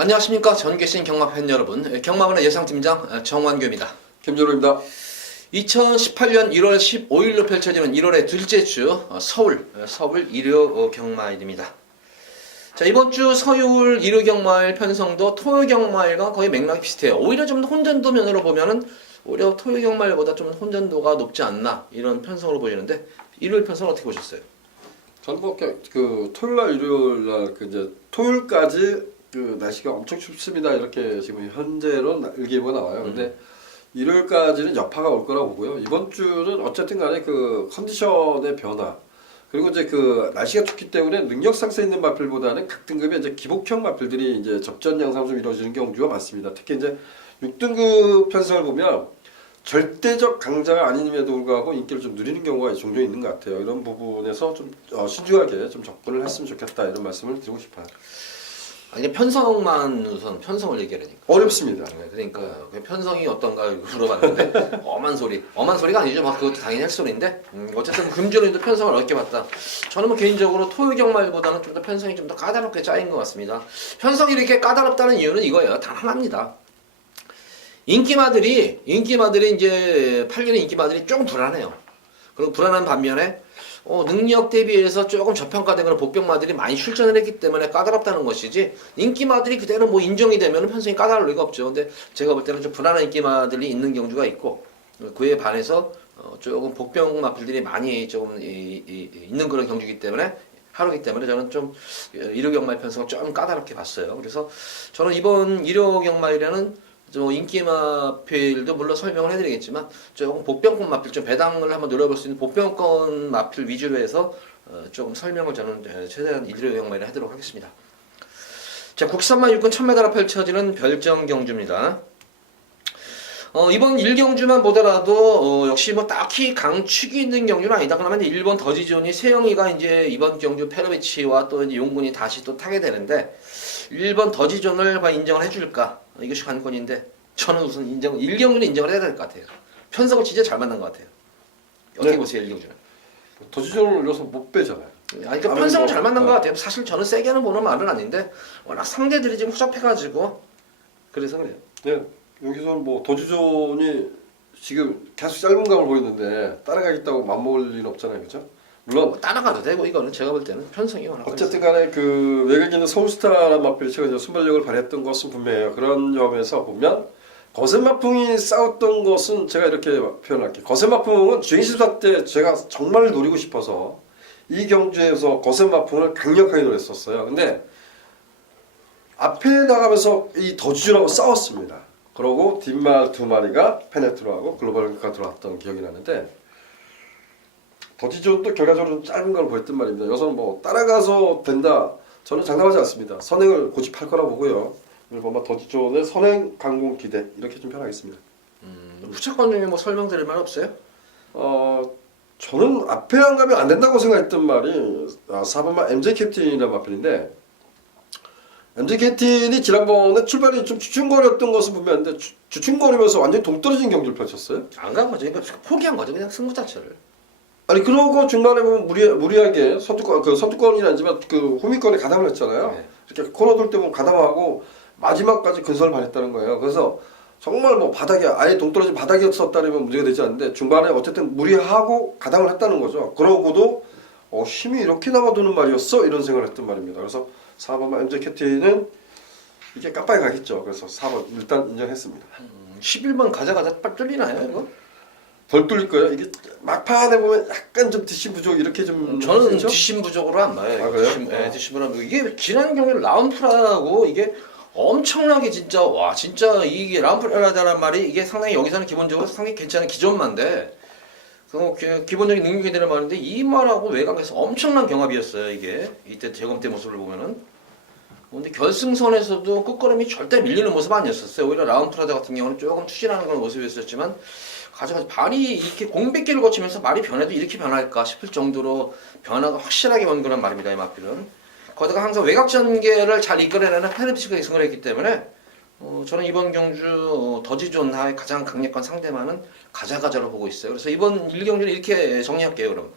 안녕하십니까. 전 계신 경마 팬 여러분, 경마원의 예상팀장 정완규입니다. 김준호입니다. 2018년 1월 15일로 펼쳐지는 1월의 둘째 주 서울 일요 경마일입니다. 자, 이번 주 서울 일요 경마일 편성도 토요 경마일과 거의 맥락이 비슷해요. 오히려 좀 혼전도 면으로 보면은 오히려 토요 경마일보다 좀 혼전도가 높지 않나 이런 편성으로 보이는데 일요일 편성은 어떻게 보셨어요? 저는 그 토요일날 일요일날 그 이제 토요일까지 그 날씨가 엄청 춥습니다. 이렇게 지금 현재로 일기예보가 나와요. 근데 일요일까지는 여파가 올 거라고 보고요. 이번 주는 어쨌든 간에 그 컨디션의 변화 그리고 이제 그 날씨가 춥기 때문에 능력 상승 있는 마필보다는 각 등급의 이제 기복형 마필들이 이제 접전 양상 좀 이루어지는 경우가 많습니다. 특히 이제 6등급 편성을 보면 절대적 강자가 아님에도 불구하고 인기를 좀 누리는 경우가 종종 있는 것 같아요. 이런 부분에서 좀 신중하게 좀 접근을 했으면 좋겠다 이런 말씀을 드리고 싶어요. 아니 편성만 우선 편성을 얘기하려니까 어렵습니다. 네, 그러니까 편성이 어떤가 물어봤는데 엄한 소리가 아니죠. 막 그것도 당연히 할 소리인데 어쨌든 금주로인도 편성을 어렵게 봤다. 저는 뭐 개인적으로 토요 경마일보다는 좀 더 편성이 좀 더 까다롭게 짜인 것 같습니다. 편성이 이렇게 까다롭다는 이유는 이거예요. 단 하나입니다. 인기마들이 이제 팔리는 인기마들이 조금 불안해요. 그리고 불안한 반면에 능력 대비해서 조금 저평가된 그런 복병마들이 많이 출전을 했기 때문에 까다롭다는 것이지, 인기마들이 그대로 뭐 인정이 되면 편성이 까다로울 리가 없죠. 근데 제가 볼 때는 좀 불안한 인기마들이 있는 경우가 있고, 그에 반해서 조금 복병마들이 많이 조금 있는 그런 경주이기 때문에 하루이기 때문에 저는 좀 일요 경마일 편성을 좀 까다롭게 봤어요. 그래서 저는 이번 일요 경마일에는 인기마필도 물론 설명을 해드리겠지만 조금 복병권 마필 좀 배당을 한번 노려볼 수 있는 복병권 마필 위주로 해서 조금 설명을 저는 최대한 일요 경마일에 하도록 하겠습니다. 자, 국산마 육군 1000m로 펼쳐지는 별정 경주입니다. 이번 1경주만 보더라도 역시 뭐 딱히 강축이 있는 경주는 아니다. 그러면 이제 1번 더지존이 세영이가 이제 이번 경주 페로비치와 또 이제 용군이 다시 또 타게 되는데 1번 더지존을 인정을 해줄까? 이것이 관건인데 저는 우선 1경주는 인정을 해야 될 것 같아요. 편성을 진짜 잘 만난 것 같아요. 어떻게 보세요, 1경주는? 더지존을 올려서 못 빼잖아요. 그러니까 편성을 잘 만난 것 같아요. 사실 저는 세게는 보는 말은 아닌데 워낙 상대들이 지금 후잡해가지고 그래서 그래요. 네, 여기서는 뭐 더지존이 지금 계속 짧은 감을 보이는데 따라가겠다고 맘먹을 리는 없잖아요, 그렇죠? 물론 따라가도 되고 이거는 제가 볼 때는 편성이 워낙 어쨌든 간에 그 외곽에 있는 서울스타라는 마필이 최근 순발력을 발휘했던 것은 분명해요. 그런 점에서 보면 거센마풍이 싸웠던 것은 제가 이렇게 표현할게요. 거센마풍은 주행시사 때 제가 정말 노리고 싶어서 이 경주에서 거센마풍을 강력하게 노렸었어요. 근데 앞에 나가면서 이 더주주라고 싸웠습니다. 그러고 뒷말 두 마리가 페네트로하고 글로벌가 들어왔던 기억이 나는데 더지존도 결과적으로 짧은 걸 보였단 말입니다. 여기서는 뭐 따라가서 된다. 저는 장담하지 않습니다. 선행을 고집할 거라 보고요. 보면 더지존의 선행 강공 기대 이렇게 좀 편하겠습니다. 후차권 중에 뭐 설명드릴 말 없어요? 저는 앞에 안 가면 안 된다고 생각했던 말이 4번만 MJ 캡틴이라는 마필인데 MJ 캡틴이 지난번에 출발이 좀 주춤거렸던 것은 분명한데 주춤거리면서 완전히 동떨어진 경기를 펼쳤어요. 안 간 거죠. 그러니까 포기한 거죠. 그냥 승부 자체를. 아니 그러고 중간에 보면 무리하게 선두권이 아니지만 그 후미권에 가담을 했잖아요. 네. 이렇게 코너 돌 때 보면 가담하고 마지막까지 근성을 발휘했다는 거예요. 그래서 정말 뭐 바닥에 아예 동떨어진 바닥이었다면 문제가 되지 않는데 중간에 어쨌든 무리하고 가담을 했다는 거죠. 그러고도 힘이 이렇게 남아도는 말이었어 이런 생각을 했던 말입니다. 그래서 4번 MJ 캡틴은 이게 깜빡이 가겠죠. 그래서 4번 일단 인정했습니다. 11번 가자가자 빡 뚫리나요 이거? 덜 뚫릴 거예요. 이게 막판에 보면 약간 좀 뒷심 부족 이렇게 좀 저는 있죠? 뒷심 부족으로 안 봐요. 아, 그래요? 뒷심으로 안 봐요. 이게 지난 경기를 라운프라고 이게 엄청나게 진짜 진짜 이게 라운프라다는 말이 이게 상당히 여기서는 기본적으로 상당히 괜찮은 기존만데 기본적인 능력이 되는 말인데 이 말하고 외곽에서 엄청난 경합이었어요. 이게 이때 대검 때 모습을 보면은. 근데 결승선에서도 끝걸음이 절대 밀리는 모습 아니었었어요. 오히려 라운프라다 같은 경우는 조금 투진하는 그런 모습이었었지만 가져가서 발이 이렇게 공백기를 거치면서 말이 변해도 이렇게 변할까 싶을 정도로 변화가 확실하게 온 그런 말입니다. 이 마필은. 거기다가 항상 외곽 전개를 잘 이끌어내는 페르비치가 이승을 했기 때문에 저는 이번 경주 더지존 하의 가장 강력한 상대만은 가자가자로 보고 있어요. 그래서 이번 1경주는 이렇게 정리할게요. 그럼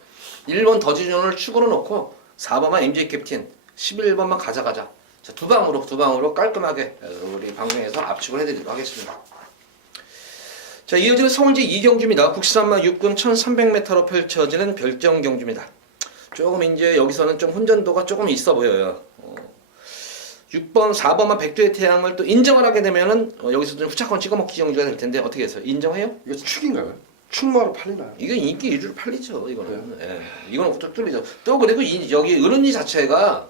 1번 더지존을 축으로 놓고 4번만 MJ 캡틴, 11번만 가자가자 자, 두 방으로 깔끔하게 우리 방송에서 압축을 해드리도록 하겠습니다. 자, 이어지는 서울제 2경주입니다. 국산마 6군 1300m로 펼쳐지는 별정 경주입니다. 조금 이제 여기서는 좀 혼전도가 조금 있어 보여요. 6번, 4번만 백두의 태양을 또 인정을 하게 되면은 여기서 좀 후차권 찍어먹기 경주가 될 텐데 어떻게 해서 인정해요? 이거 축인가요? 축마로 팔리나요? 이게 인기 1위로 팔리죠. 이거는. 예. 이거는 또 뚫리죠. 또 그리고 여기 어른이 자체가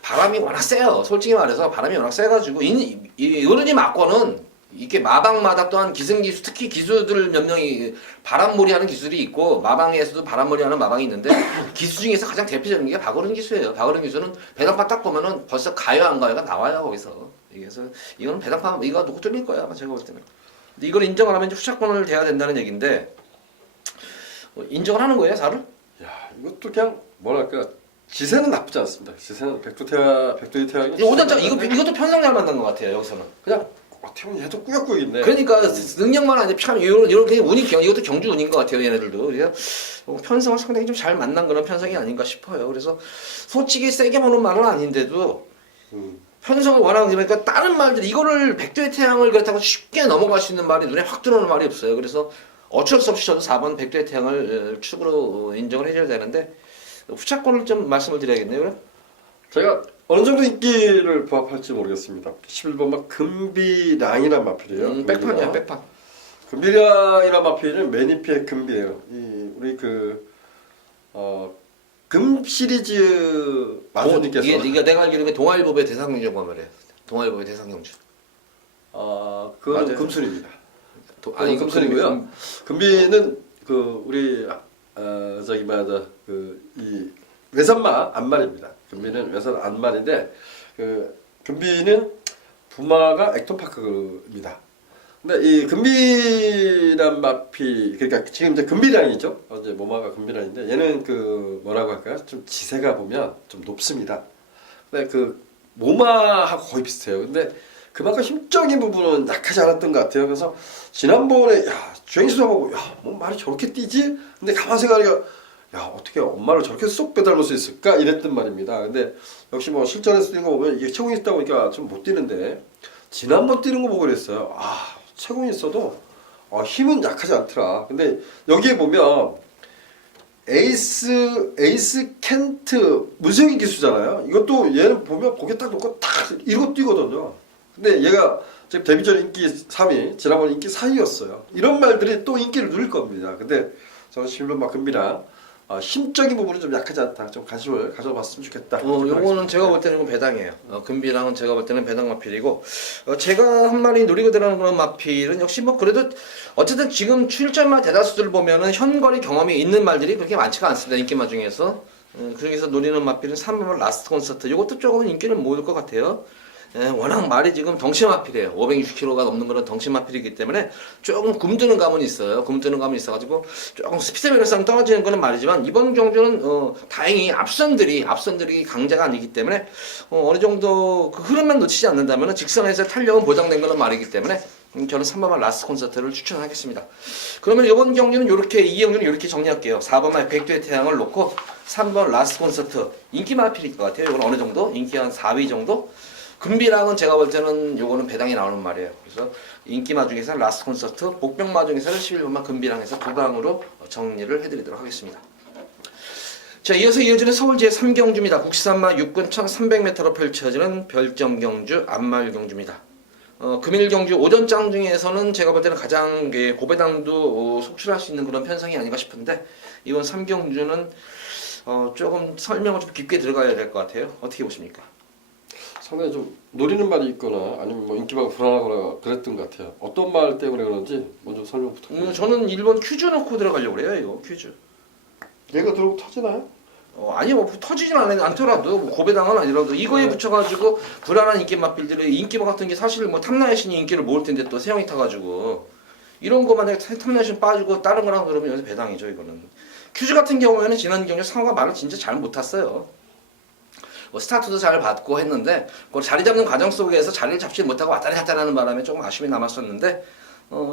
바람이 워낙 세요. 솔직히 말해서 바람이 워낙 세가지고 이 어른이 맞고는 이게 마방마다 또한 기승기수, 특히 기수들 몇 명이 바람몰이 하는 기술이 있고 마방에서도 바람몰이 하는 마방이 있는데 기수 중에서 가장 대표적인 게 박어른 기수예요. 박어른 기수는 배당판 딱 보면은 벌써 가요 안 가요가 나와요 거기서. 그래서 이거는 배당판 이거 놓고 뚫릴 거야 아마 제가 볼 때는. 근데 이걸 인정을 하면 이제 후차권을 돼야 된다는 얘기인데 인정을 하는 거예요, 사를? 야, 이것도 그냥 뭐랄까 지세는 나쁘지 않습니다. 지세는 백두의 태양이 오전자 이것도 편성 잘 만난 것 같아요 여기서는. 그냥 어떻게 보면 얘도 꾸역꾸역인데. 그러니까 능력만 아니라 참 이렇게 운이 이것도 경주 운인 것 같아요 얘네들도. 그래서 편성을 상당히 좀 잘 만난 그런 편성이 아닌가 싶어요. 그래서 솔직히 세게 보는 말은 아닌데도 편성을 워낙 그러니까 다른 말들 이거를 백두의 태양을 그렇다고 쉽게 넘어갈 수 있는 말이 눈에 확 들어오는 말이 없어요. 그래서 어쩔 수 없이 저도 4번 백두의 태양을 축으로 인정을 해줘야 되는데 후차권을 좀 말씀을 드려야겠네요. 그럼? 제가 어느 정도 인기를 부합할지 모르겠습니다. 11번만 금비랑이란 마필이에요. 백판이야 백판. 금비랑이란 마필은 매니피의 금비예요. 우리 금 시리즈 마주님께서 이게 내가 알기로 동아일보의 대상경주라고 말해요. 동아일보의 대상경주. 그건 맞아요. 금순입니다. 아니 금순이고요. 금비는 우리 이 외산마 안말입니다. 금비는 외산 안말인데 금비는 부마가 액토파크입니다. 근데 이 금비란 마피 그러니까 지금 이제 금비란이죠. 어제 모마가 금비란인데 얘는 뭐라고 할까요? 좀 지세가 보면 좀 높습니다. 근데 모마하고 거의 비슷해요. 근데 그만큼 힘적인 부분은 약하지 않았던 것 같아요. 그래서 지난번에 주행수도 보고 뭐 말이 저렇게 뛰지? 근데 가만 생각하니까 어떻게 엄마를 저렇게 쏙 빼닮을 수 있을까? 이랬단 말입니다. 근데 역시 뭐 실전에서 뛰는 거 보면 이게 체공이 있다 보니까 좀 못 뛰는데 지난번 뛰는 거 보고 그랬어요. 체공이 있어도 힘은 약하지 않더라. 근데 여기에 보면 에이스 켄트 문세영이 기수잖아요. 이것도 얘는 보면 고개 딱 놓고 딱 이러고 뛰거든요. 근데 얘가 지금 데뷔전 인기 3위, 지난번 인기 4위였어요. 이런 말들이 또 인기를 누릴 겁니다. 근데 저는 실론마 금비랑 힘적인 부분은 좀 약하지 않다. 좀 관심을 가져봤으면 좋겠다. 요거는 제가 볼 때는 배당이에요. 금비랑은 제가 볼 때는 배당 마필이고, 제가 한 마리 노리고 들어가는 그런 마필은 역시 뭐 그래도 어쨌든 지금 출전마 대다수들 보면은 현거리 경험이 있는 말들이 그렇게 많지가 않습니다. 인기마 중에서. 그중에서 노리는 마필은 3번 라스트 콘서트. 이것도 조금 인기를 모을 것 같아요. 워낙 말이 지금 덩치 마필이에요. 560kg가 넘는 그런 덩치 마필이기 때문에 조금 굼뜨는 감은 있어요. 굼뜨는 감은 있어가지고 조금 스피드 메르스랑 떨어지는 거는 말이지만 이번 경주는 다행히 앞선들이 강자가 아니기 때문에 어느 정도 그 흐름만 놓치지 않는다면 직선에서 탄력은 보장된 거는 말이기 때문에 저는 3번만 라스트 콘서트를 추천하겠습니다. 그러면 이번 경주는 이 경주는 이렇게 정리할게요. 4번만 백두의 태양을 놓고 3번 라스트 콘서트 인기 마필일 것 같아요. 이건 어느 정도 인기 한 4위 정도. 금비랑은 제가 볼 때는 요거는 배당이 나오는 말이에요. 그래서 인기마 중에서 라스트 콘서트, 복병마 중에서는 11번만 금비랑에서 두 방으로 정리를 해드리도록 하겠습니다. 자, 이어지는 서울 제3경주입니다. 국산마 6군 1300m로 펼쳐지는 별정경주 안말경주입니다. 금일경주 오전장 중에서는 제가 볼 때는 가장 고배당도 속출할 수 있는 그런 편성이 아닌가 싶은데 이번 3경주는 조금 설명을 좀 깊게 들어가야 될 것 같아요. 어떻게 보십니까? 상당히 좀 노리는 말이 있거나 아니면 뭐 인기가 불안하거나 그랬던 것 같아요. 어떤 말 때문에 그런지 먼저 설명 부탁드립니다. 저는 1번 퀴즈 넣고 들어가려고 그래요. 이거 퀴즈. 얘가 들어오고 터지나요? 아니 뭐 터지진 않더라도 뭐 고배당은 아니라도 이거에 붙여가지고 불안한 인기 맛빌들이 인기마 같은 게 사실 뭐 탐나의 신이 인기를 모을 텐데 또 세영이 타가지고 이런 거 만약에 탐나의 신 빠지고 다른 거랑 그러면 여기서 배당이죠. 이거는 퀴즈 같은 경우에는 지난 경주 상호가 말을 진짜 잘 못 탔어요. 스타트도 잘 받고 했는데 그 자리 잡는 과정 속에서 자리를 잡지 못하고 왔다리 갔다 하는 바람에 조금 아쉬움이 남았었는데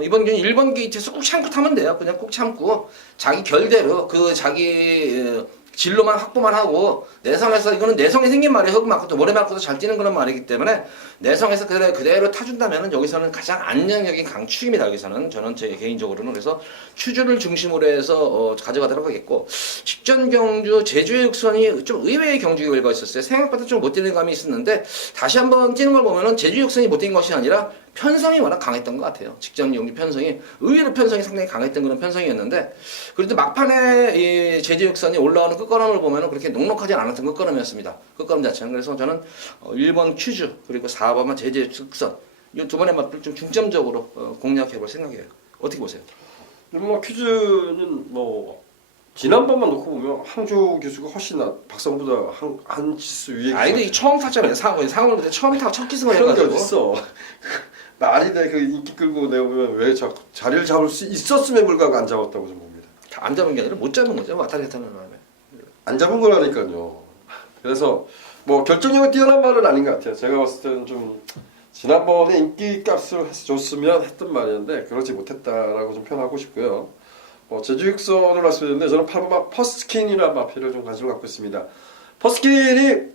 이번 경기 1번 게이트에서 꾹 참고 타면 돼요. 그냥 꾹 참고 자기 결대로 자기 진로만 확보만 하고 내성에서 이거는 내성이 생긴 말이에요. 흙 맞고도 모래 맞고도 잘 뛰는 그런 말이기 때문에 내성에서 그대로 타준다면은 여기서는 가장 안정적인 강추입니다. 여기서는 저는 제 개인적으로는 그래서 추주를 중심으로 해서 가져가도록 하겠고 직전 경주 제주의 육선이 좀 의외의 경주 결과가 있었어요. 생각보다 좀 못 뛰는 감이 있었는데 다시 한번 뛰는 걸 보면은 제주 육선이 못 뛴 것이 아니라 편성이 워낙 강했던 것 같아요. 직전 경주 편성이 의외로 편성이 상당히 강했던 그런 편성이었는데 그래도 막판에 이 제주 육선이 올라오는 끝걸음을 보면은 그렇게 녹록하지 않았던 끝걸음이었습니다. 끝걸음 자체는 그래서 저는 1번 큐즈 그리고 4번만 제주 육선 이 두 번의 맛을 좀 중점적으로 공략해볼 생각이에요. 어떻게 보세요? 뭐 퀴즈는 뭐 지난번만 놓고 보면 항주 기수가 훨씬 박성보다 한 치수 위에. 아이들이 처음 탔잖아요. 상을 그때 처음 타고 첫 기승을 그런 게 해가지고. 어딨어. 말이 돼. 그 인기 끌고 내오면 왜 자꾸 자리를 잡을 수 있었음에 불구하고 안 잡았다고 좀 봅니다. 다 안 잡은 게 아니라 못 잡은 거죠. 왔다 갔다 하는 바람에. 안 잡은 거라니까요. 그래서 뭐 결정력이 뛰어난 말은 아닌 것 같아요. 제가 봤을 때는 좀 지난번에 인기 값을 해서 줬으면 했던 말이었는데 그러지 못했다라고 좀 표현하고 싶고요. 제주 육선을 말씀드렸는데 저는 8번 퍼스킨이라는 마필을 좀 관심을 갖고 있습니다. 퍼스킨이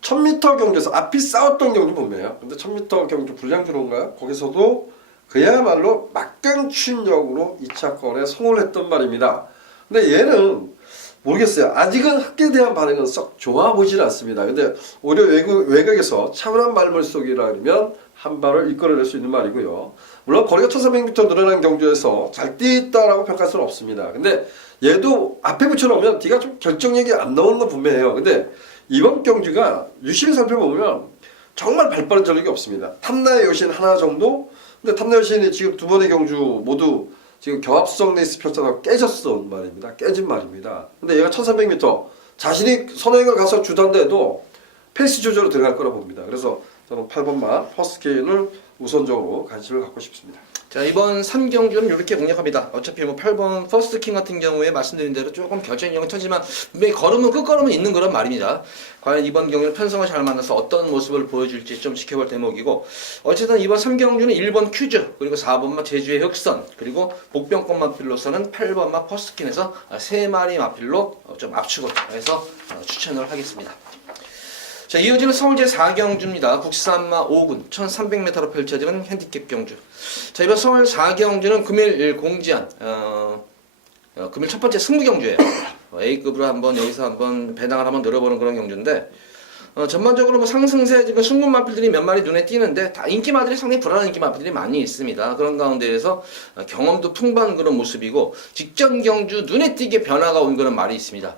1000m 경주에서 앞이 싸웠던 경주 보면요. 근데 1000m 경주 불량주로인가요? 거기서도 그야말로 막강 추진력으로 2차권에 성공을 했던 말입니다. 근데 얘는 모르겠어요. 아직은 흙에 대한 반응은 썩 좋아 보이질 않습니다. 근데 오히려 외곽에서 차분한 말물속이라 그러면 한 발을 이끌어낼 수 있는 말이고요. 물론 거리가 1300m 늘어난 경주에서 잘 뛰었다라고 평가할 수는 없습니다. 근데 얘도 앞에 붙여놓으면 뒤가 좀 결정력이 안 나오는 건 분명해요. 근데 이번 경주가 유심히 살펴보면 정말 발빠른 전력이 없습니다. 탐나의 여신 하나 정도? 근데 탐나의 여신이 지금 두 번의 경주 모두 지금 경합성 레이스 펼쳐서 깨졌던 말입니다. 깨진 말입니다. 근데 얘가 1300m 자신이 선행을 가서 주단데도 페이스 조절로 들어갈 거라 봅니다. 그래서 저는 8번만 퍼스킨을 우선적으로 관심을 갖고 싶습니다. 자, 이번 3경주는 이렇게 공략합니다. 어차피 뭐 8번 퍼스트킹 같은 경우에 말씀드린 대로 조금 결정력은 터지만 분명히 걸음은 끝걸음은 있는 그런 말입니다. 과연 이번 경주는 편성을 잘 만나서 어떤 모습을 보여줄지 좀 지켜볼 대목이고 어쨌든 이번 3경주는 1번 큐즈 그리고 4번마 제주의 흑선 그리고 복병권 마필로서는 8번마 퍼스트킹에서 3마리 마필로 좀 압축을 해서 추천을 하겠습니다. 자, 이어지는 서울 제4경주입니다. 국산마 5군 1300m로 펼쳐지는 핸디캡 경주. 자, 이번 서울 4경주는 금일 공지한 금일 첫 번째 승부 경주예요. A급으로 여기서 한번 배당을 한번 늘어보는 그런 경주인데 전반적으로 뭐 상승세 지금 순금 마필들이 몇 마리 눈에 띄는데 다 인기마들이 상당히 불안한 인기마필들이 많이 있습니다. 그런 가운데에서 경험도 풍부한 그런 모습이고 직전 경주 눈에 띄게 변화가 온 그런 말이 있습니다.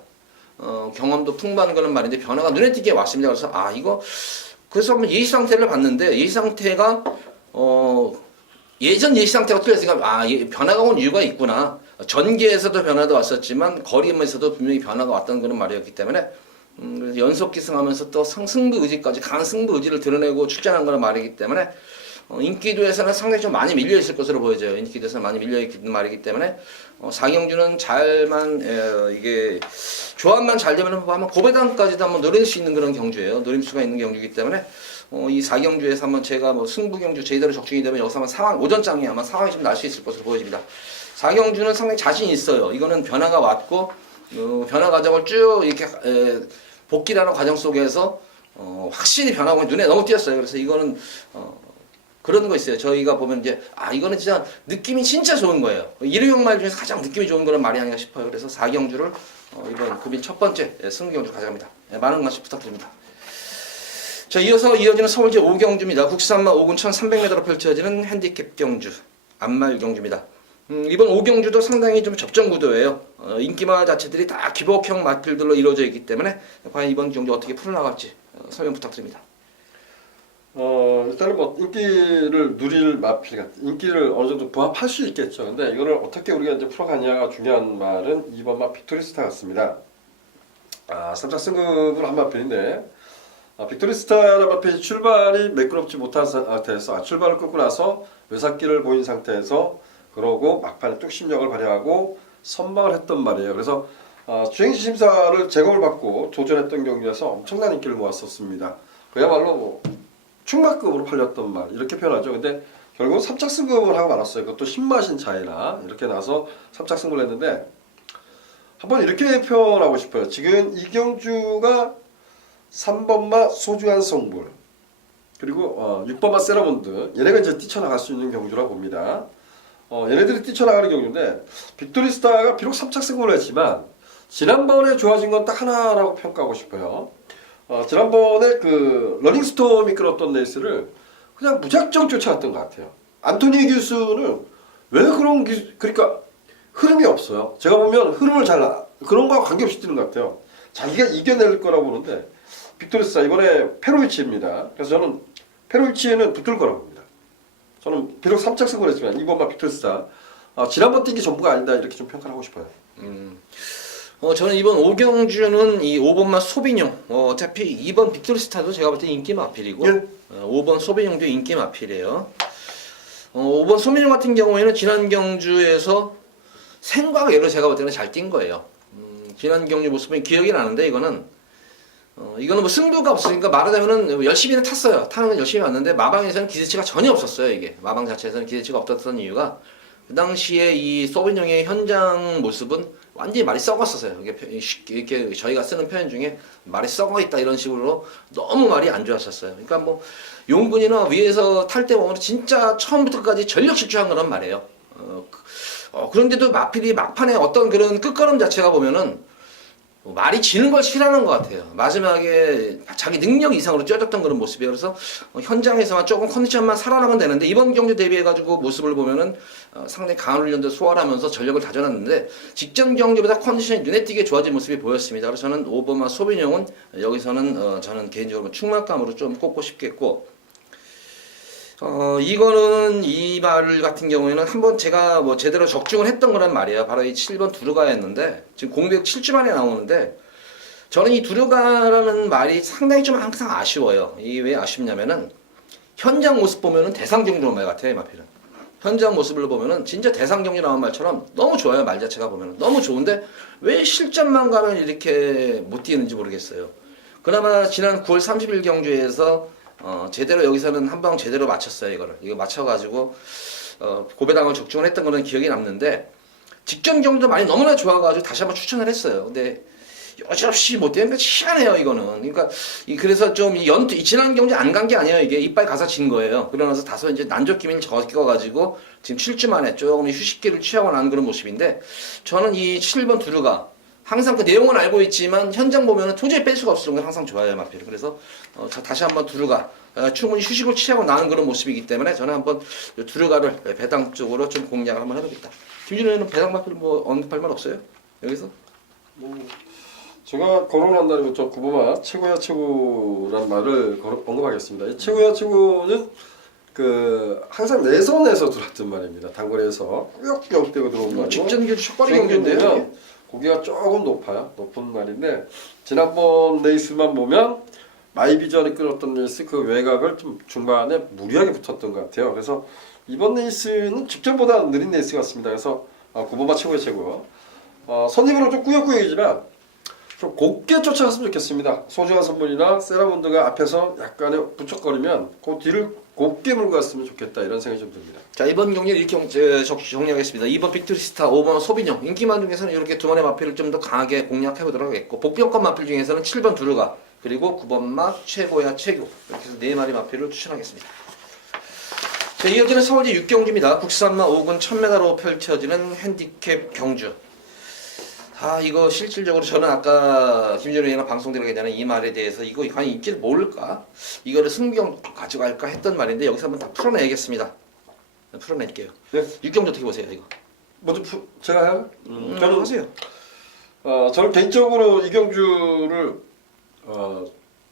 경험도 풍부한 그런 말인데 변화가 눈에 띄게 왔습니다. 그래서 그래서 한번 예시 상태를 봤는데 예시 상태가 예전 예시 상태가 틀렸으니까 변화가 온 이유가 있구나. 전개에서도 변화도 왔었지만 거리에서도 분명히 변화가 왔던 그런 말이었기 때문에 그래서 연속 기승하면서 또 승부 의지까지 강한 승부 의지를 드러내고 출전한 그런 말이기 때문에 인기도에서는 상당히 좀 많이 밀려 있을 것으로 보여져요. 인기도에서는 많이 밀려 있는 말이기 때문에 4경주는 이게 조합만 잘 되면 아마 고배당까지도 한번 노릴 수 있는 그런 경주예요. 노림수가 있는 경주이기 때문에 이 4경주에서 한번 제가 승부 경주 제대로 적중이 되면 여기서 한번 오전장에 아마 상황이 좀 날 수 있을 것으로 보여집니다. 4경주는 상당히 자신이 있어요. 이거는 변화가 왔고 변화 과정을 쭉 이렇게 복귀라는 과정 속에서 확실히 변화가 눈에 너무 띄었어요. 그래서 이거는 그런 거 있어요. 저희가 보면 이제 이거는 진짜 느낌이 진짜 좋은 거예요. 일회용 말 중에서 가장 느낌이 좋은 그런 말이 아닌가 싶어요. 그래서 4경주를 이번 금일 첫 번째 승경주 가져갑니다. 많은 관심 부탁드립니다. 자, 이어지는 서울 제5경주입니다. 국산마 5군 1300m로 펼쳐지는 핸디캡 경주 안말 경주입니다. 이번 5경주도 상당히 좀 접전 구도예요. 인기마 자체들이 다 기복형 마필들로 이루어져 있기 때문에 과연 이번 경주 어떻게 풀어나갈지 설명 부탁드립니다. 일단은 뭐 인기를 누릴 마필 같은 인기를 어느 정도 부합할 수 있겠죠. 근데 이거를 어떻게 우리가 이제 풀어가냐가 중요한 말은 2번 마 빅토리스타 같습니다. 3차 승급으로 한 마필인데 빅토리스타라는 마필이 출발이 매끄럽지 못한 상태에서 출발을 끊고 나서 외삭기를 보인 상태에서 그러고 막판에 뚝심력을 발휘하고 선방을 했던 말이에요. 그래서 주행시 심사를 제공을 받고 도전했던 경기에서 엄청난 인기를 모았었습니다. 그야말로 뭐 충마급으로 팔렸던 말 이렇게 표현하죠. 근데 결국은 3차 승급을 하고 말았어요. 그것도 신마신 차이라 이렇게 나서 3차 승급을 했는데 한번 이렇게 표현하고 싶어요. 지금 이경주가 3번마 소중한 성불 그리고 6번마 세라몬드 얘네가 이제 뛰쳐나갈 수 있는 경주라고 봅니다. 얘네들이 뛰쳐나가는 경주인데 빅토리스타가 비록 3착 승부를 했지만 지난번에 좋아진 건 딱 하나라고 평가하고 싶어요. 지난번에 그 러닝스톰이 끌었던 레이스를 그냥 무작정 쫓아왔던 것 같아요. 안토니 기수는 왜 그런 그러니까 흐름이 없어요. 제가 보면 흐름을 그런 거와 관계없이 뛰는 것 같아요. 자기가 이겨낼 거라고 보는데 빅토리스타 이번에 페로비치입니다. 그래서 저는 페로비치에는 붙을 거라고 봅니다. 저는 비록 3착 승부를 했지만 이번만 빅토리스타 지난번 뛴 게 전부가 아니다 이렇게 좀 평가를 하고 싶어요. 저는 이번 오경주는 이 5번마 소비뇽 어차피 2번 빅토리스타도 제가 볼 때 인기 마필이고 예. 5번 소비뇽도 인기 마필이에요. 5번 소비뇽 같은 경우에는 지난 경주에서 생각 외로 제가 볼 때는 잘 뛴 거예요. 지난 경주 모습은 기억이 나는데 이거는 뭐 승부가 없으니까 말하자면은 열심히는 탔어요. 타는 건 열심히 왔는데 마방에서는 기대치가 전혀 없었어요. 이게 마방 자체에서는 기대치가 없었던 이유가 그 당시에 이 소비뇽의 현장 모습은 완전히 말이 썩었었어요. 이렇게 저희가 쓰는 표현 중에 말이 썩어 있다 이런 식으로 너무 말이 안 좋았었어요. 그러니까 뭐 용군이나 위에서 탈 때 보면 진짜 처음부터까지 전력 질주한 거란 말이에요. 그런데도 마필이 막판에 어떤 그런 끝걸음 자체가 보면은 말이 지는 걸 싫어하는 것 같아요. 마지막에 자기 능력 이상으로 뛰어졌던 그런 모습이에요. 그래서 현장에서만 조금 컨디션만 살아나면 되는데 이번 경주 대비해가지고 모습을 보면은 상당히 강한 훈련도 소화하면서 전력을 다져놨는데 직전 경주보다 컨디션이 눈에 띄게 좋아진 모습이 보였습니다. 그래서 저는 5번마 소비뇽은 여기서는 저는 개인적으로 충만감으로 좀 꼽고 싶겠고 이거는 이 말 같은 경우에는 한번 제가 뭐 제대로 적중을 했던 거란 말이에요. 바로 이 7번 두루가였는데 지금 공백 7주 만에 나오는데 저는 이 두루가라는 말이 상당히 좀 항상 아쉬워요. 이게 왜 아쉽냐면은 현장 모습 보면은 대상 경주 말 같아요. 이 마필은. 현장 모습을 보면은 진짜 대상 경주 나온 말처럼 너무 좋아요. 말 자체가 보면은 너무 좋은데 왜 실전만 가면 이렇게 못 뛰는지 모르겠어요. 그나마 지난 9월 30일 경주에서 제대로 여기서는 한 방 제대로 맞췄어요. 이거 맞춰가지고 고배당을 적중을 했던 거는 기억이 남는데 직전 경주도 많이 너무나 좋아가지고 다시 한번 추천을 했어요. 근데 여지없이 못 되는 게 희한해요. 이거는 그러니까 그래서 좀 이 지난 경주 안 간 게 아니에요. 이게 이빨 가서 진 거예요. 그러면서 다소 이제 난조기민이 적어가지고 지금 7주 만에 조금 휴식기를 취하고 난 그런 모습인데 저는 이 7번 두루가 항상 그 내용은 알고 있지만 현장 보면은 도저히 뺄 수가 없는 건 항상 좋아요, 마필. 그래서 다시 한번 두루가 충분히 휴식을 취하고 나온 그런 모습이기 때문에 저는 한번 두루가를 배당 쪽으로 좀 공략을 한번 해보겠다. 김준호는 배당 마필 뭐 언급할 말 없어요? 여기서? 제가 거론한다면 저 구보마 최고야 최고란 말을 언급하겠습니다. 이 최고야 최고는 그 항상 내선에서 들어왔던 말입니다. 단거리에서 꾸역꾸역 대고 들어온 말이고 직전 경주 첫발이 경주인데요. 고기가 조금 높아요. 높은 말인데 지난번 레이스만 보면 마이비전이 끌었던 레이스 그 외곽을 좀 중반에 무리하게 붙었던 것 같아요. 그래서 이번 레이스는 직전보다 느린 레이스 같습니다. 그래서 구보마 최고의 최고. 선임으로 좀 꾸역꾸역이지만 좀 곱게 쫓아갔으면 좋겠습니다. 소중한 선물이나 세라몬드가 앞에서 약간의 부쩍거리면 그 뒤를 곱게 물고 갔으면 좋겠다 이런 생각이 좀 듭니다. 자 이번 경기를 이렇게 정리하겠습니다. 2번 빅토리스타, 5번 소비뇽 인기만 중에서는 이렇게 두 번의 마필을 좀 더 강하게 공략해보도록 하겠고 복병권 마필 중에서는 7번 두루가 그리고 9번마 최고야 최고 이렇게 해서 4마리 마필을 추천하겠습니다. 자, 이어지는 서울제 6경주입니다. 국산마 5군 1000m로 펼쳐지는 핸디캡 경주. 이거 실질적으로 저는 아까 김준호 의원과 방송 들어가기 전에 이 말에 대해서 이거 과연 인기를 모를까? 이거를 승부경 가져갈까 했던 말인데 여기서 한번 다 풀어내야겠습니다. 풀어낼게요. 네. 6경주 어떻게 보세요 이거? 먼저 제가 해요? 저는 하세요. 저는 개인적으로 이경주를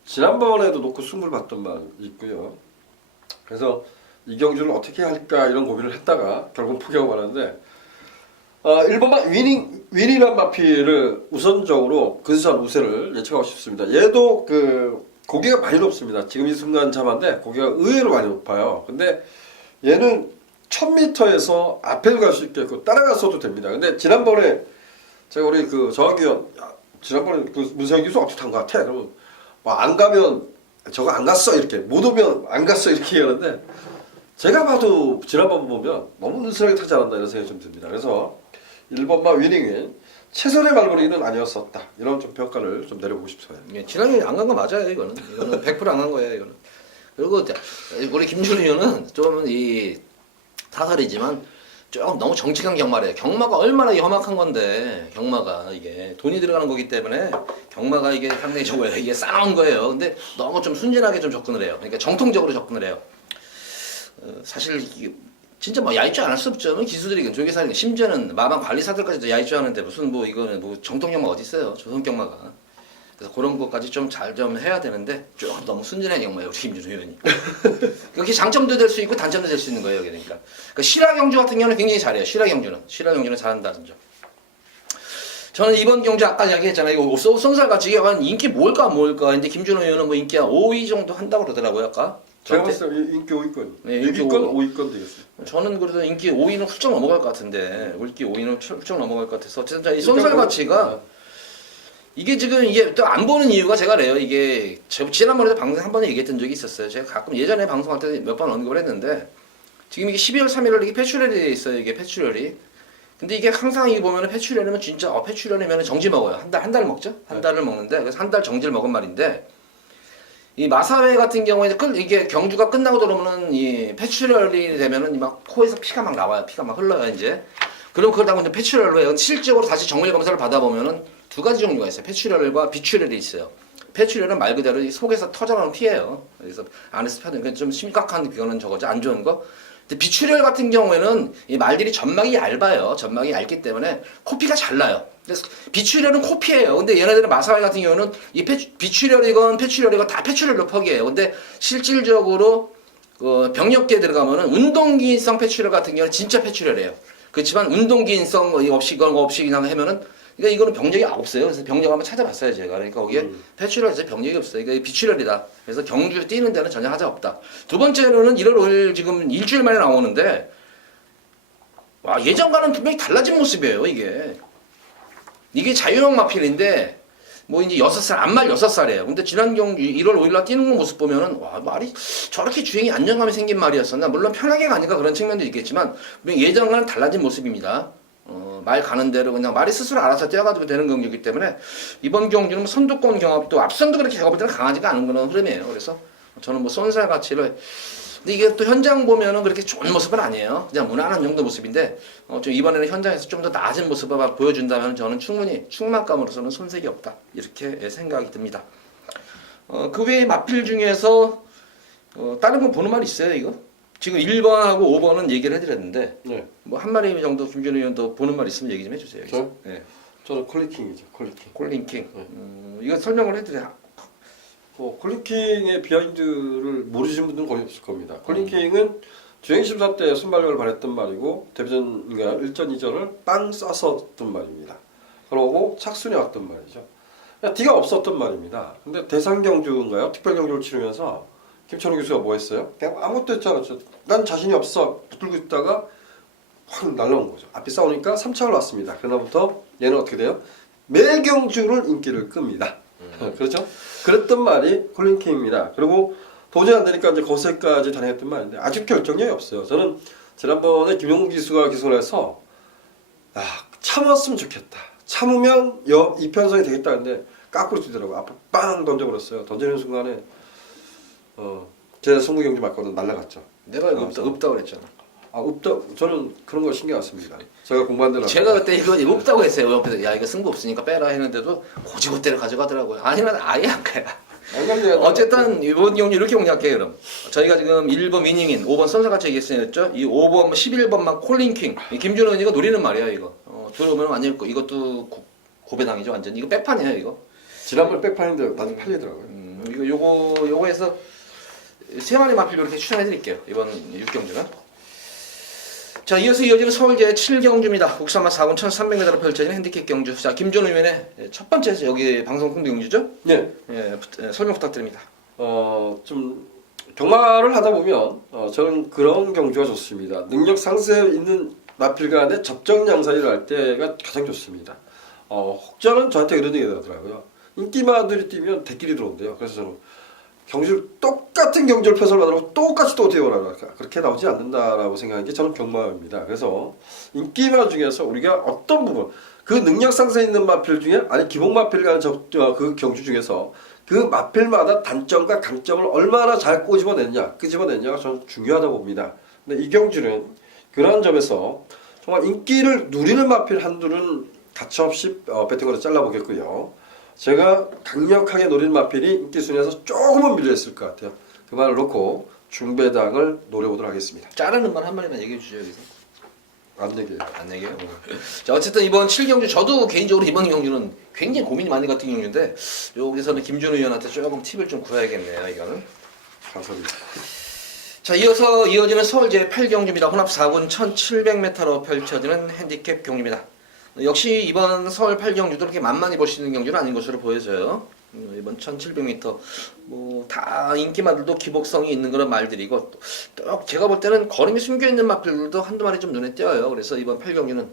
지난번에도 놓고 승부를 봤던 말이 있고요. 그래서 이경주를 어떻게 할까 이런 고민을 했다가 결국 포기하고 말았는데 1번만 위닝한 마피를 우선적으로 근수한 우세를 예측하고 싶습니다. 얘도 그 고기가 많이 높습니다. 지금 이 순간 잡았는데 고기가 의외로 많이 높아요. 근데 얘는 1000m에서 앞에도 갈 수 있겠고 따라갔어도 됩니다. 근데 지난번에 제가 우리 그 정학위원 지난번에 그 문세영 교수 어떻게 탄 것 같아? 그러면 뭐 안 가면 저거 안 갔어 이렇게 못 오면 안 갔어 이렇게 하는데 제가 봐도 지난번 보면 너무 느슨하게 타지 않았나 이런 생각이 좀 듭니다. 그래서 1번마 위닝은 최선의 말벌이는 아니었었다. 이런 좀 평가를 좀 내려보고 싶어요. 예, 지난해 안 간 거 맞아요, 이거는. 이거는 100%안 간 거예요, 이거는. 그리고 우리 김준우 의원은 좀 이 사설이지만 조금 너무 정직한 경마래요. 경마가 얼마나 험악한 건데, 경마가 이게 돈이 들어가는 거기 때문에 경마가 이게 상당히 저거예요. 이게 싸나운 거예요. 근데 너무 좀 순진하게 좀 접근을 해요. 그러니까 정통적으로 접근을 해요. 사실 이게 진짜 뭐 야입주 안 할 수 없죠. 기수들이 조계사님 심지어는 마방 관리사들까지도 야입주 하는데 무슨 뭐 이거는 뭐 정통 경마 어디 있어요? 조선 경마가. 그래서 그런 것까지 좀 잘 좀 해야 되는데 조금 너무 순진한 경마예요, 우리 김준우 의원이. 그게 장점도 될 수 있고 단점도 될 수 있는 거예요, 그러니까. 실화 경주 같은 경우는 굉장히 잘해요. 실화 경주는 잘한다는 점. 저는 이번 경주 아까 이야기했잖아요. 이거 쏜살같이 이게 인기 뭘까. 근데 김준호 의원은 뭐 인기가 5위 정도 한다고 그러더라고요, 아까. 제가 봤을 때 인기 5위권. 네, 6위권, 5위권 되겠어요. 저는 그래서 인기 5위는 훌쩍 넘어갈 것 같은데, 인기 5위는 훌쩍 넘어갈 것 같아서 어쨌든 이 쏜살같이가 이게 지금 이게 또 안 보는 이유가 제가 그래요. 이게 지난번에도 방송 한 번에 얘기했던 적이 있었어요. 제가 가끔 예전에 방송할 때 몇 번 언급을 했는데 지금 이게 12월 3일날 이게 패출혈이 있어요. 이게 패출혈이. 근데 이게 항상 이게 보면은 패출혈이면 진짜 패출혈이면 정지 먹어요. 한 달 먹죠. 한 달을 먹는데 그래서 한 달 정지를 먹은 말인데 이 마사회 같은 경우에 이게 경주가 끝나고 들어오면은 이 패출혈이 되면은 막 코에서 피가 막 나와요. 피가 막 흘러요 이제. 그럼 그걸 다 이제 패출혈로 해요. 실질적으로 다시 정밀 검사를 받아보면은 두 가지 종류가 있어요. 패출혈과 비출혈이 있어요. 패출혈은 말 그대로 이 속에서 터져나오는 피예요. 그래서 안에서 펴는 좀 심각한 그거는 저거죠. 안 좋은 거. 근데 비출혈 같은 경우에는 이 말들이 점막이 얇아요. 점막이 얇기 때문에 코피가 잘 나요. 그래서 비출혈은 코피예요. 근데 얘네들은 마사회 같은 경우는 이 비출혈이건 패출혈이건 다 패출혈로 퍽이에요. 근데 실질적으로 병력계에 들어가면은 운동기인성 패출혈 같은 경우는 진짜 패출혈이에요. 그렇지만 운동기인성 없이 그냥 하면은 그러니까 이거는 병력이 없어요. 그래서 병력 한번 찾아봤어요 제가. 그러니까 거기에 패출혈에서 병력이 없어요. 이게 비출혈이다. 그래서 경주 뛰는 데는 전혀 하자 없다. 두 번째로는 1월 5일 지금 일주일 만에 나오는데 와 예전과는 분명히 달라진 모습이에요. 이게 자유형 마필인데 뭐 이제 6살 안말 6살이에요. 근데 지난 경주 1월 5일날 뛰는 모습 보면은 와 말이 저렇게 주행이 안정감이 생긴 말이었었나. 물론 편하게 가니까 그런 측면도 있겠지만 예전과는 달라진 모습입니다. 말 가는 대로 그냥 말이 스스로 알아서 뛰어가지고 되는 경기이기 때문에 이번 경기는 뭐 선두권 경합도 앞선도 그렇게 제가 볼 때는 강하지가 않은 그런 흐름이에요. 그래서 저는 뭐 쏜살 가치를 근데 이게 또 현장 보면은 그렇게 좋은 모습은 아니에요. 그냥 무난한 정도 모습인데 좀 이번에는 현장에서 좀 더 나아진 모습을 보여준다면 저는 충분히 충만감으로서는 손색이 없다 이렇게 생각이 듭니다. 그 외에 마필 중에서 다른 거 보는 말 있어요 이거? 지금 1번하고 5번은 얘기를 해드렸는데 네. 뭐 한 마리 정도 김준호 의원도 보는 말 있으면 얘기 좀 해주세요. 저요? 네. 저는 콜리킹이죠. 콜리킹. 콜링킹. 네. 이거 설명을 해드려. 콜링킹의 비하인드를 모르시는 분들은 거의 없을 겁니다. 콜링킹은 주행심사 때 순발력을 발휘했던 말이고 데뷔전인가 1전 2전을 빵 쐈었던 말입니다. 그러고 착순해 왔던 말이죠. 뒤가 없었던 말입니다. 근데 대상경주인가요? 특별경주를 치르면서 김천호 교수가 뭐 했어요? 그냥 아무것도 했지 않았죠. 난 자신이 없어 붙들고 있다가 확 날라온 거죠. 앞에 싸우니까 3차를 놨습니다. 그날부터 얘는 어떻게 돼요? 매경주를 인기를 끕니다. 그렇죠? 그랬던 말이 콜링킹입니다. 그리고 도저히 안 되니까 이제 거세까지 단행했던 말인데 아직 결정력이 없어요. 저는 지난번에 김용국 기수가 기소를 해서 참았으면 좋겠다. 참으면 이편성이 되겠다 근데 까꾸로 뛰더라고요. 앞으로 빵 던져버렸어요. 던지는 순간에 제 승부 경기 맞거든 날라갔죠. 내가 이거 없다고 그랬잖아. 없다. 저는 그런 거 신경 안 씁니다. 제가 공부한 대로. 제가 그때 이거 없다고 했어요. 옆에서 야 이거 승부 없으니까 빼라 했는데도 고지고대로 가져가더라고요. 아니면 아예 안 가요. 어쨌든 이번 경기 이렇게 공략해요. 그럼 저희가 지금 1번 위닝인 5번 선사같이 얘기했었죠. 이 5번 11번만 콜링킹 김준호 의원이가 노리는 말이야 이거. 들어오면 완전 이것도 고배당이죠 완전. 이거 백판이에요 이거. 지난번 백판인데 나중에 팔리더라고요. 요거 해서 세 마리 마필로 이렇게 추천해드릴게요. 이번 6경주는. 자, 이어서 이어지는 서울제 7경주입니다. 국산마 4군 1300m로 펼쳐지는 핸디캡 경주. 자, 김준호 의원의 첫 번째 여기 방송 공개 경주죠? 네. 설명 부탁드립니다. 좀 경마를 하다 보면 저는 그런 경주가 좋습니다. 능력 상세 있는 마필 간의 접점 양사리를 할 때가 가장 좋습니다. 혹자는 저한테 이런 얘기 하더라고요. 인기마들이 뛰면 대끼리 들어온대요. 그래서 저는 경주를 똑같은 경주를 펴서를 만들고 똑같이 또 어떻게 오라고 그렇게 나오지 않는다라고 생각하는 게 저는 경마입니다. 그래서 인기마 중에서 우리가 어떤 부분 그 능력 상승 있는 마필 중에 아니 기본 마필이라는 그 경주 중에서 그 마필마다 단점과 강점을 얼마나 잘 끄집어냈냐가 저는 중요하다고 봅니다. 근데 이 경주는 그러한 점에서 정말 인기를 누리는 마필 한두는 가차없이 배팅으로 잘라보겠고요. 제가 강력하게 노린 마필이 인기 순위에서 조금은 밀려있을 것 같아요. 그 말을 놓고 중배당을 노려보도록 하겠습니다. 자르는 말 한 마디만 얘기해 주죠 여기서. 안 얘기해요. 안 얘기해요. 자 어쨌든 이번 7경주 저도 개인적으로 이번 경주는 굉장히 고민이 많이 갔던 경주인데 여기서는 김준우 의원한테 조금 팁을 좀 구해야겠네요 이거는. 감사합니다. 자 이어서 이어지는 서울 제8경주입니다. 혼합 4군 1700m로 펼쳐지는 핸디캡 경주입니다. 역시 이번 서울 8경주도 그렇게 만만히 볼 수 있는 경주는 아닌 것으로 보여져요. 이번 1700m 뭐 다 인기마들도 기복성이 있는 그런 말들이고 또 제가 볼 때는 걸음이 숨겨있는 마필들도 한두 마리 좀 눈에 띄어요. 그래서 이번 8경주는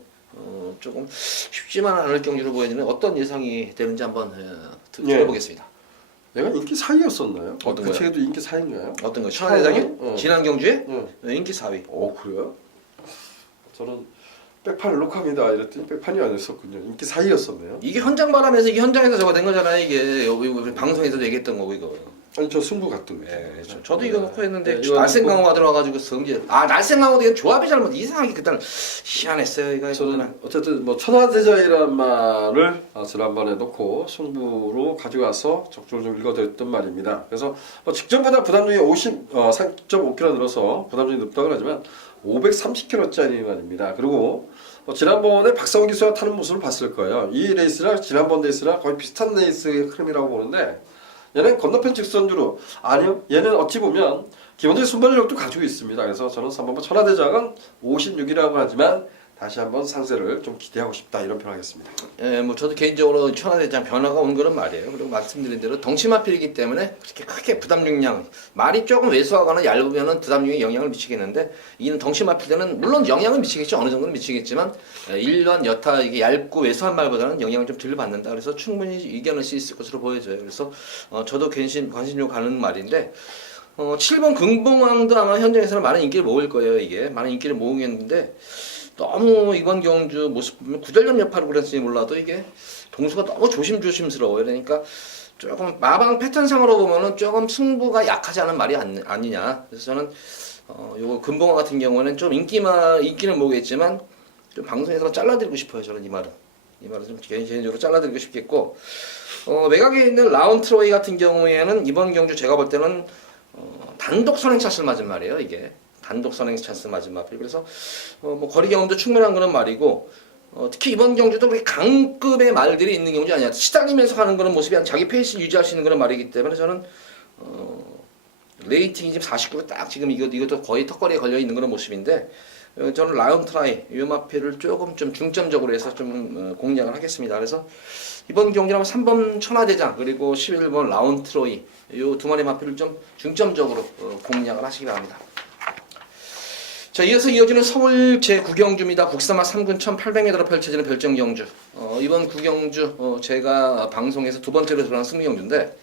조금 쉽지만 않을 경주로 보여지는 어떤 예상이 되는지 한번 들어보겠습니다. 내가 인기 4위였었나요? 어떤 그 거요? 책에도 인기 4위인가요? 어떤 거? 천하대장이? 어. 지난 경주에 네. 인기 4위. 그래요? 저는 백판을 녹합니다 이랬더니 백판이 아니었었군요. 인기 4위였었네요. 이게 현장 바람에서 이게 현장에서 저거 된 거잖아요. 이게 여기 우리 방송에서도 얘기했던 거고 이거. 아니 저 승부 갔던 예, 거죠. 저도 이거 놓고 했는데 네, 이거 날쌘강호가 들어와가지고 성질. 날쌘강호도 이건 조합이 잘못 이상하게 그때는 희한했어요 이거. 저는 어쨌든 뭐 천하대장이라는 말을 지난번에 놓고 승부로 가져가서 적극적으로 좀 읽어드렸던 말입니다. 그래서 직전보다 부담중이 3.5kg 늘어서 부담중이 높다고 하지만 530kg짜리 말입니다. 그리고 지난번에 박성훈 기수가 타는 모습을 봤을 거예요. 이 레이스랑 지난번 레이스랑 거의 비슷한 레이스의 흐름이라고 보는데 얘는 건너편 직선주로 아니요 얘는 어찌 보면 기본적인 순발력도 가지고 있습니다. 그래서 저는 3번번 천하대장은 56이라고 하지만 다시 한번 상세를 좀 기대하고 싶다 이런 표현하겠습니다. 예, 뭐 저도 개인적으로 천하대장 변화가 온 그런 말이에요. 그리고 말씀드린 대로 덩치 마필이기 때문에 그렇게 크게 부담중량 말이 조금 왜소하거나 얇으면은 부담중에 영향을 미치겠는데 이는 덩치 마필들은 물론 영향을 미치겠죠. 어느 정도는 미치겠지만 일반 여타 이게 얇고 왜소한 말보다는 영향을 좀 덜 받는다. 그래서 충분히 이겨낼 수 있을 것으로 보여져요. 그래서 저도 관심요 가는 말인데 7번 금봉왕도 아마 현장에서는 많은 인기를 모을 거예요. 이게 많은 인기를 모으겠는데. 너무 이번 경주 모습 보면 구절염 여파를 그랬을지 몰라도 이게 동수가 너무 조심스러워요. 그러니까 조금 마방 패턴상으로 보면은 조금 승부가 약하지 않은 말이 아니냐. 그래서 저는 요거 금봉화 같은 경우는 좀 인기는 모르겠지만 좀 방송에서 잘라드리고 싶어요. 저는 이 말은 좀 개인적으로 잘라드리고 싶겠고 외곽에 있는 라운트로이 같은 경우에는 이번 경주 제가 볼 때는 단독 선행 샷을 맞은 말이에요. 이게. 단독 선행 찬스 맞은 마필. 그래서 뭐 거리 경험도 충분한 그런 말이고 특히 이번 경주도 그렇게 강급의 말들이 있는 경주 아니야. 시달리면서 가는 그런 모습이 자기 페이스 유지할 수 있는 그런 말이기 때문에 저는 레이팅이 지금 49로 딱 지금 이것도 거의 턱걸이에 걸려 있는 그런 모습인데 저는 라이온 트라이 이 마필을 조금 좀 중점적으로 해서 좀 공략을 하겠습니다. 그래서 이번 경기라면 3번 천하대장 그리고 11번 라운 트로이 이 두 마리 마필을 좀 중점적으로 공략을 하시기 바랍니다. 자, 이어서 이어지는 서울 제9경주입니다. 국사마 3군 1800m로 펼쳐지는 별정경주. 이번 9경주 제가 방송에서 두 번째로 들어간 승리경주인데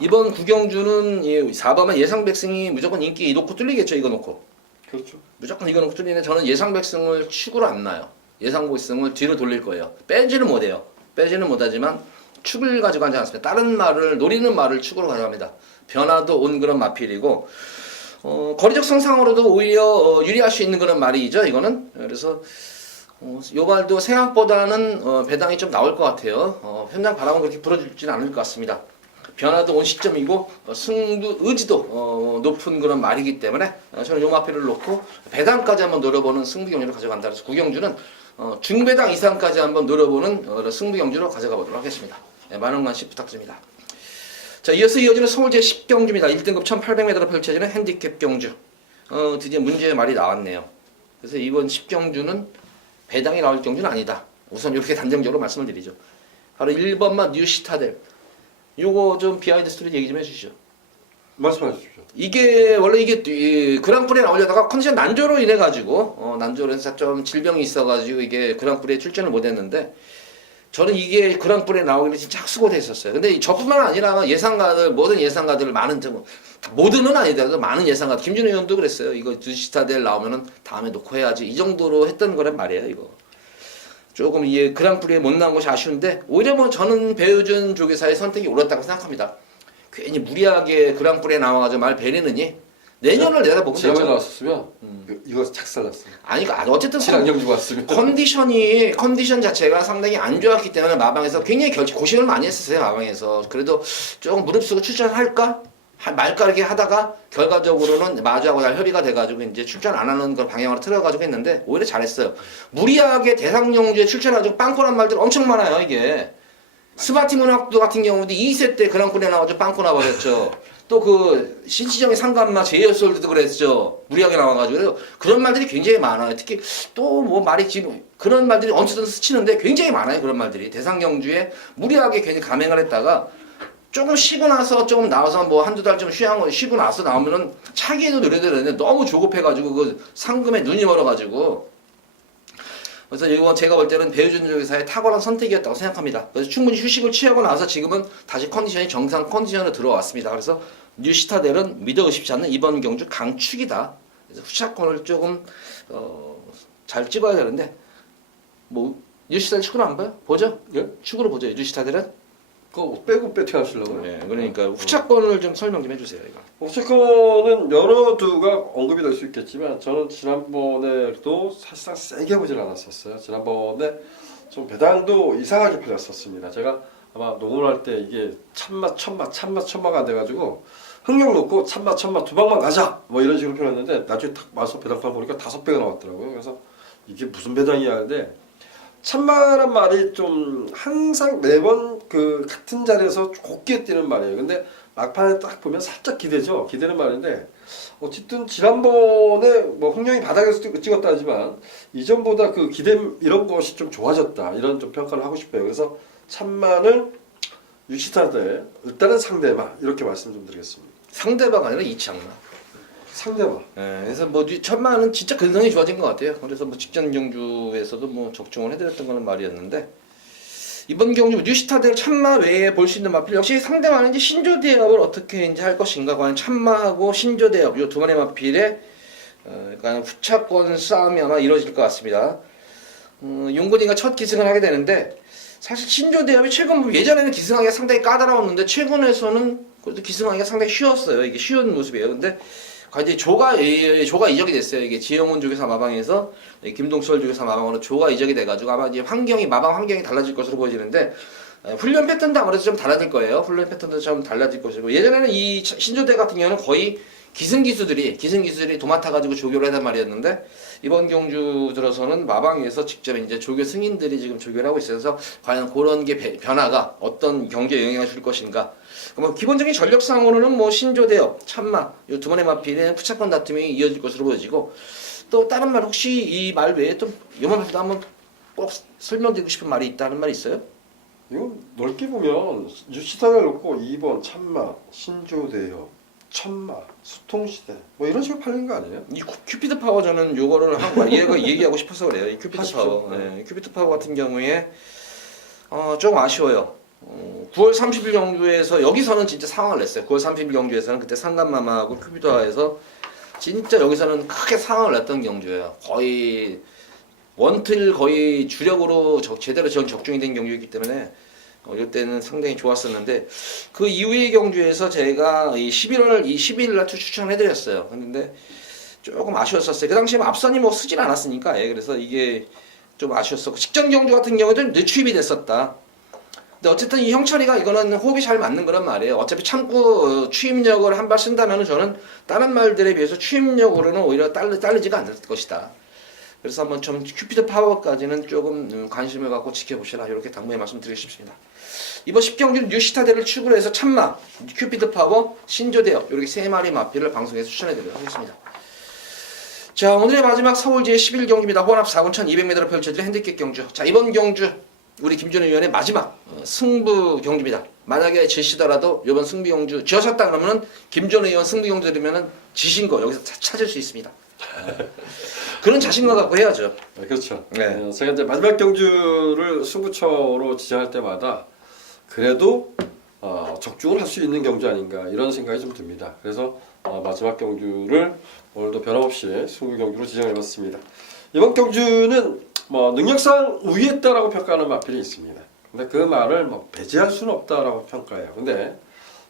이번 9경주는 4번은 예상 백승이 무조건 인기 놓고 뚫리겠죠. 이거 놓고. 그렇죠. 무조건 이거 놓고 뚫리는데 저는 예상 백승을 축으로 안 놔요. 예상 백승을 뒤로 돌릴 거예요. 빼지는 못해요. 빼지는 못하지만 축을 가지고 하지 않습니다. 다른 말을 노리는 말을 축으로 가져갑니다. 변화도 온 그런 마필이고 거리적 성상으로도 오히려 유리할 수 있는 그런 말이죠. 이거는 그래서 요 말도 생각보다는 배당이 좀 나올 것 같아요. 현장 바람은 그렇게 불어주지는 않을 것 같습니다. 변화도 온 시점이고 승부 의지도 높은 그런 말이기 때문에 저는 요 마필을 놓고 배당까지 한번 노려보는 승부 경주를 가져간다. 그래서 9경주는 중배당 이상까지 한번 노려보는 승부 경주로 가져가 보도록 하겠습니다. 많은 관심 부탁드립니다. 자, 이어서 이어지는 서울 제10경주입니다. 1등급 1800m로 펼쳐지는 핸디캡 경주. 드디어 문제의 말이 나왔네요. 그래서 이번 10경주는 배당이 나올 경주는 아니다. 우선 이렇게 단정적으로 말씀을 드리죠. 바로 1번만 뉴시타델. 요거 좀 비하인드 스토리 얘기 좀 해주시죠. 말씀해 주십시오. 이게 원래 이게 그랑프리에 나오려다가 컨디션 난조로 인해 가지고 난조로 해서 좀 질병이 있어가지고 이게 그랑프리에 출전을 못했는데 저는 이게 그랑프리에 나오기는 진짜 학수고대 했었어요. 근데 저뿐만 아니라 예상가들 모든 예상가들 많은 모든은 아니더라도 많은 예상가 김준호 의원도 그랬어요. 이거 뉴시타델 나오면은 다음에 놓고 해야지 이 정도로 했던 거란 말이에요. 이거 조금 이 그랑프리에 못 나온 것이 아쉬운데 오히려 뭐 저는 배우준 조교사의 선택이 옳았다고 생각합니다. 괜히 무리하게 그랑프리에 나와가지고 말 베리느니 내년을 내다보면 지난번에 되죠. 나왔었으면 이거 착살났어. 아니 어쨌든 친환경주 왔으면. 컨디션 자체가 상당히 안 좋았기 때문에 마방에서 굉장히 고심을 많이 했었어요. 마방에서 그래도 조금 무릅쓰고 출전할까 말까 이렇게 하다가 결과적으로는 마주하고 잘 협의가 돼가지고 이제 출전 안 하는 그 방향으로 틀어가지고 했는데 오히려 잘했어요. 무리하게 대상영주에 출전해가지고 빵꾸난 말들 엄청 많아요. 이게 스바티문학도 같은 경우도 2세 때 그랑프리에 나와가지고 빵꾸 나버렸죠. 또 그 신시정의 상관마 제이어솔드도 그랬죠. 무리하게 나와가지고 그런 말들이 굉장히 많아요. 특히 또 뭐 말이 지금 그런 말들이 언제든 스치는데 굉장히 많아요. 그런 말들이 대상경주에 무리하게 괜히 감행을 했다가 조금 쉬고 나서 조금 나와서 뭐 한두 달 좀 쉬고 나서 나오면은 차기에도 노래들었는데 너무 조급해가지고 그 상금에 눈이 멀어가지고 그래서 이건 제가 볼 때는 배우준 조교사의 탁월한 선택이었다고 생각합니다. 그래서 충분히 휴식을 취하고 나서 지금은 다시 컨디션이 정상 컨디션으로 들어왔습니다. 그래서 뉴시타델은 믿어 의심치 않는 이번 경주 강축이다. 그래서 후차권을 조금 잘 찍어야 되는데 뭐 뉴시타델 축구는 안 봐요? 보죠? 예? 축구를 보죠. 뉴시타델은? 그거 빼고 하시려고요. 네, 그러니까 후차권을 좀 설명 좀 해주세요. 이거. 후차권은 여러 두가 언급이 될 수 있겠지만 저는 지난번에도 사실상 세게 보질 않았었어요. 지난번에 좀 배당도 이상하게 팔렸었습니다. 제가 아마 녹음을 할 때 이게 참마가 안 돼가지고 흥룡 놓고 참마 두 방만 가자 뭐 이런 식으로 표현했는데 나중에 탁 와서 배당판 보니까 5배가 나왔더라고요. 그래서 이게 무슨 배당이야 하는데 참마란 말이 좀 항상 매번 그 같은 자리에서 곱게 뛰는 말이에요. 근데 막판에 딱 보면 살짝 기대죠. 기대는 말인데 어쨌든 지난번에 뭐 흥룡이 바닥에서 찍었다 하지만 이전보다 그 기대 이런 것이 좀 좋아졌다. 이런 좀 평가를 하고 싶어요. 그래서 참마는 유시타대 일단은 상대마 이렇게 말씀 좀 드리겠습니다. 상대방 아니라 이창마. 상대마. 네, 그래서 뭐 천마는 진짜 근성이 좋아진 것 같아요. 그래서 뭐 직전 경주에서도 뭐 적중을 해드렸던 거는 말이었는데 이번 경주 뉴시타델 참마 외에 볼 수 있는 마필 역시 상대마는 이제 신조대업을 어떻게 이제 할 것인가 과연 참마하고 신조대업 이 두 번의 마필에 그러니까 후차권 싸움이 아마 이루어질 것 같습니다. 용군이가 첫 기승을 하게 되는데 사실 신조대업이 최근 예전에는 기승하기가 상당히 까다로웠는데 최근에서는 그래도 기승하기가 상당히 쉬웠어요. 이게 쉬운 모습이에요. 근데 이제 조가 이적이 됐어요. 이게 지영훈 조교사 마방에서 김동철 조교사 마방으로 조가 이적이 돼가지고 아마 이제 마방 환경이 달라질 것으로 보여지는데 훈련 패턴도 아무래도 좀 달라질 거예요. 훈련 패턴도 좀 달라질 것이고 예전에는 이 신조대 같은 경우는 거의 기승기수들이 도맡아가지고 조교를 하단 말이었는데 이번 경주 들어서는 마방에서 직접 이제 조교 승인들이 지금 조교를 하고 있어서 과연 그런 게 변화가 어떤 경제에 영향을 줄 것인가. 뭐 기본적인 전력상으로는 뭐 신조대업, 참마 이 두 번의 마필의 후차권 다툼이 이어질 것으로 보여지고 또 다른 말 혹시 이 말 외에 또 요만큼도 한번 꼭 설명드리고 싶은 말이 있다는 말이 있어요? 이거 넓게 보면 유시타를 놓고 2번 참마, 신조대요, 천마, 수통시대 뭐 이런 식으로 팔린 거 아니에요? 이 큐피드 파워 저는 요거를 얘기하고 싶어서 그래요. 이 큐피드 하십시오. 파워. 네, 큐피드 파워 같은 경우에 좀 아쉬워요. 9월 30일 경주에서 여기서는 진짜 상황을 냈어요. 9월 30일 경주에서는 그때 상간마마하고 큐피드화에서 진짜 여기서는 크게 상황을 냈던 경주예요. 거의 원틀 거의 주력으로 제대로 적중이 된 경주였기 때문에 이때는 상당히 좋았었는데 그 이후의 경주에서 제가 이 12일 날 추천해드렸어요. 근데 조금 아쉬웠었어요. 그 당시에 앞선이 뭐 쓰진 않았으니까 그래서 이게 좀 아쉬웠었고 직전 경주 같은 경우도 늦추입이 됐었다. 근데 어쨌든 이 형철이가 이거는 호흡이 잘 맞는 거란 말이에요. 어차피 참고 추임력을 한 발 쓴다면 저는 다른 말들에 비해서 추임력으로는 오히려 딸리지가 않을 것이다. 그래서 한번 좀 큐피드 파워까지는 조금 관심을 갖고 지켜보시라 이렇게 당부의 말씀드리고 싶습니다. 이번 10경주는 뉴시타델을 축으로 해서 참마, 큐피드 파워, 신조대업 이렇게 세 마리 마필을 방송에서 추천해드리도록 하겠습니다. 자 오늘의 마지막 서울지의 11경기입니다. 혼합 4군 1200m로 펼쳐질 핸디캡 경주. 자 이번 경주 우리 김준호 의원의 마지막 승부 경주입니다. 만약에 지시더라도 이번 승부 경주 지셨다 그러면은 김준호 의원 승부 경주 들으면은 지신 거 여기서 찾을 수 있습니다. 그런 자신감 갖고 해야죠. 네, 그렇죠. 네. 제가 이제 마지막 경주를 승부처로 지정할 때마다 그래도 적중을 할 수 있는 경주 아닌가 이런 생각이 좀 듭니다. 그래서 마지막 경주를 오늘도 변함없이 승부 경주로 지정해봤습니다. 이번 경주는 뭐 능력상 우위했다라고 평가하는 마필이 있습니다. 근데 그 말을 뭐 배제할 수는 없다라고 평가해요. 근데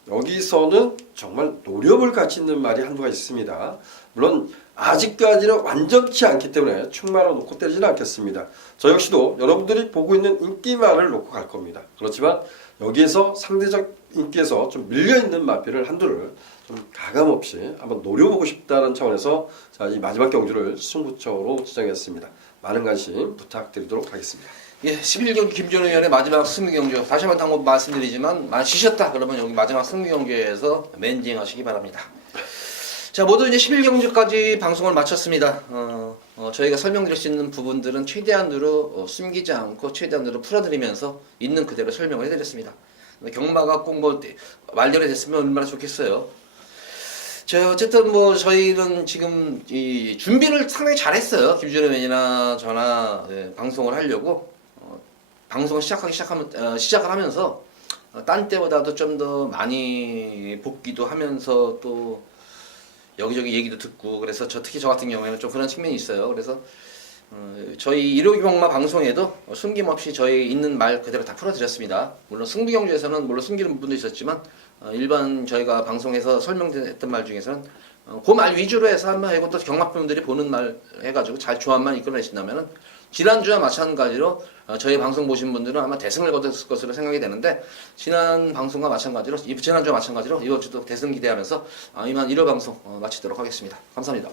여기서는 정말 노력을 같이 있는 말이 한두가 있습니다. 물론 아직까지는 완전치 않기 때문에 충만을 놓고 때리지는 않겠습니다. 저 역시도 여러분들이 보고 있는 인기말을 놓고 갈 겁니다. 그렇지만 여기에서 상대적 인기에서 좀 밀려있는 마필을 한두를 좀 가감없이 한번 노려보고 싶다는 차원에서 자, 이 마지막 경주를 승부처로 지정했습니다. 많은 관심 부탁드리도록 하겠습니다. 예, 11경기 김준호 의원의 마지막 승리경주 다시 한번 말씀드리지만 많이 쉬셨다 그러면 여기 마지막 승리경주에서 멘징하시기 바랍니다. 자, 모두 이제 11경주까지 방송을 마쳤습니다. 저희가 설명드릴 수 있는 부분들은 최대한으로 숨기지 않고 최대한으로 풀어드리면서 있는 그대로 설명을 해드렸습니다. 경마가 꼭 뭐 완료가 됐으면 얼마나 좋겠어요. 자, 어쨌든 뭐 저희는 지금 이 준비를 상당히 잘했어요. 김준호 의원이나 저나 방송을 하려고 방송을 시작을 하면서 딴 때보다도 좀 더 많이 복귀도 하면서 또 여기저기 얘기도 듣고 그래서 특히 저 같은 경우에는 좀 그런 측면이 있어요. 그래서 저희 일요경마 방송에도 숨김없이 저희 있는 말 그대로 다 풀어드렸습니다. 물론 승부경주에서는 물론 숨기는 부분도 있었지만 일반 저희가 방송에서 설명했던 말 중에서는 그 말 위주로 해서 한번 해고 또 경마분들이 보는 말 해가지고 잘 조합만 이끌어내신다면은 지난주와 마찬가지로 저희 방송 보신 분들은 아마 대승을 거뒀을 것으로 생각이 되는데 지난 방송과 마찬가지로 지난주와 마찬가지로 이번 주도 대승 기대하면서 이만 1호 방송 마치도록 하겠습니다. 감사합니다.